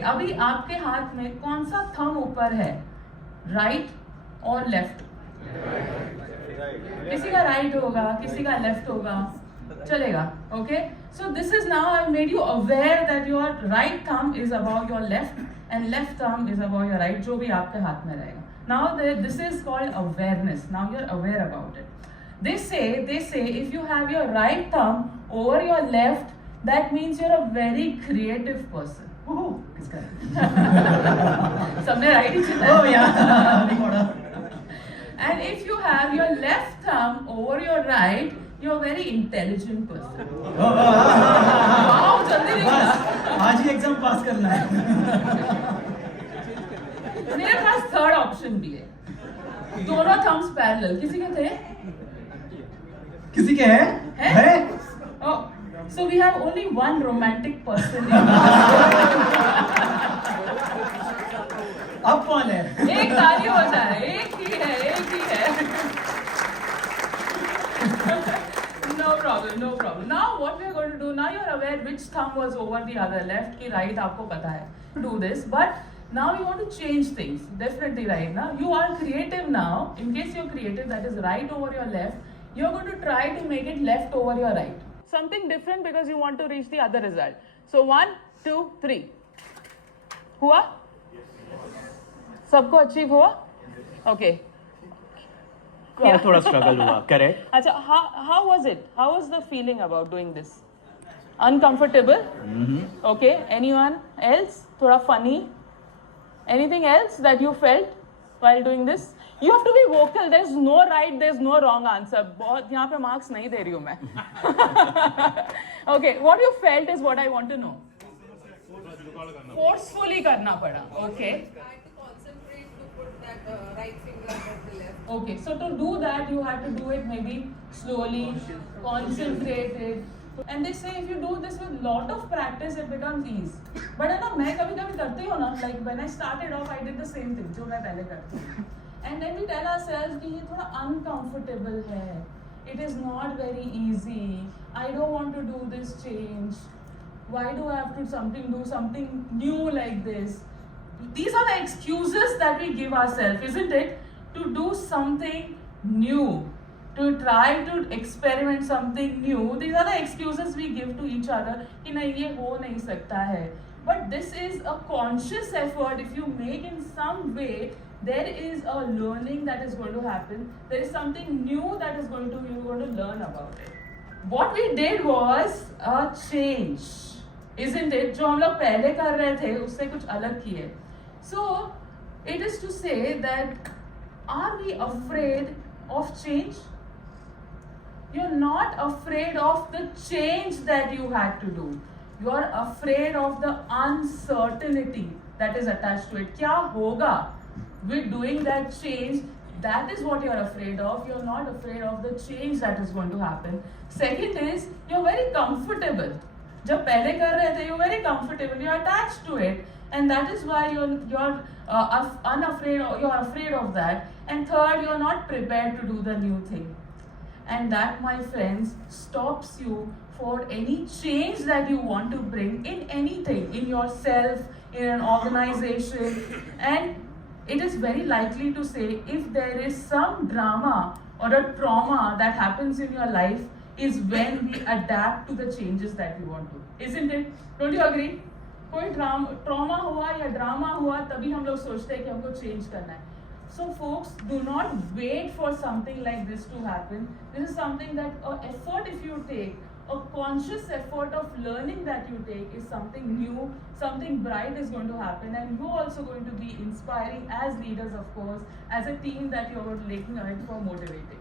अभी आपके हाथ में कौन सा थंब ऊपर है, राइट और लेफ्ट? किसी का राइट होगा, किसी का लेफ्ट होगा, चलेगा. Okay, so this is now I made you aware that your right thumb is about your left and left thumb is about your right, जो भी आपके हाथ में रहेगा. Now this is called awareness. Now you are aware about it. They say if you have your right thumb over your left, that means you're a very creative person. सबने right ही चुना. Oh yeah. And if you have your left thumb over your right, you're a very intelligent person. Wow, जल्दी निकला. आज ही exam पास करना है. मेरे पास third option भी है. दोनों thumbs parallel. किसी के थे? किसी के है? Oh, so we have only one romantic person. अब कौन है? एक ताली हो जाए. एक ही है. No problem. Now what we are going to do? Now you are aware which thumb was over the other, left ki right आपको पता है. Do this, but now you want to change things. Definitely right now. You are creative now. In case you're creative, that is right over your left. You're going to try to make it left over your right. Something different because you want to reach the other result. So 1, 2, 3. हुआ? सबको achieve हुआ? Okay. थोड़ा struggle हुआ. Correct. अच्छा, how was it? How was the feeling about doing this? Uncomfortable? Okay. Anyone else? थोड़ा funny? Anything else that you felt while doing this? You have to be vocal. There's no right, there's no wrong answer. बहुत यहाँ पे marks नहीं दे रही हूँ मैं. Okay, what you felt is what I want to know. Forcefully करना पड़ा. Okay. I had to concentrate to put that right finger at the left. Okay, so to do that you had to do it maybe slowly, concentrated. And they say if you do this with lot of practice it becomes easy. But है ना, मैं कभी-कभी करती हूँ ना, like when I started off I did the same thing जो मैं पहले करती हूँ. And then we tell ourselves कि ये थोड़ा uncomfortable है. It is not very easy. I don't want to do this change. Why do I have to do something new like this? These are the excuses that we give ourselves, isn't it? To do something new, to try to experiment something new. These are the excuses we give to each other कि नहीं ये हो नहीं सकता है. But this is a conscious effort. If you make in some way, there is a learning that is going to happen. There is something new that is you're going to learn about it. What we did was a change, isn't it? जो हम लोग पहले कर रहे थे उससे कुछ अलग किए. So it is to say that are we afraid of change? You're not afraid of the change that you had to do. You're afraid of the uncertainty that is attached to it. क्या होगा with doing that change? That is what you're afraid of. You're not afraid of the change that is going to happen. Second is you're very comfortable. जब पहले कर रहे थे you're very comfortable. You're attached to it, and that is why you're unafraid. You're afraid of that. And third, you're not prepared to do the new thing. And that, my friends, stops you for any change that you want to bring in anything, in yourself, in an organization. And it is very likely to say if there is some drama or a trauma that happens in your life is when we adapt to the changes that we want to. Isn't it? Don't you agree? कोई trauma हुआ या drama हुआ तभी हम लोग सोचते हैं कि हमको change करना है. So folks, do not wait for something like this to happen. This is something that effort if you take, a conscious effort of learning that you take is something new, something bright is going to happen, and you're also going to be inspiring as leaders, of course, as a team that you're making it for motivating.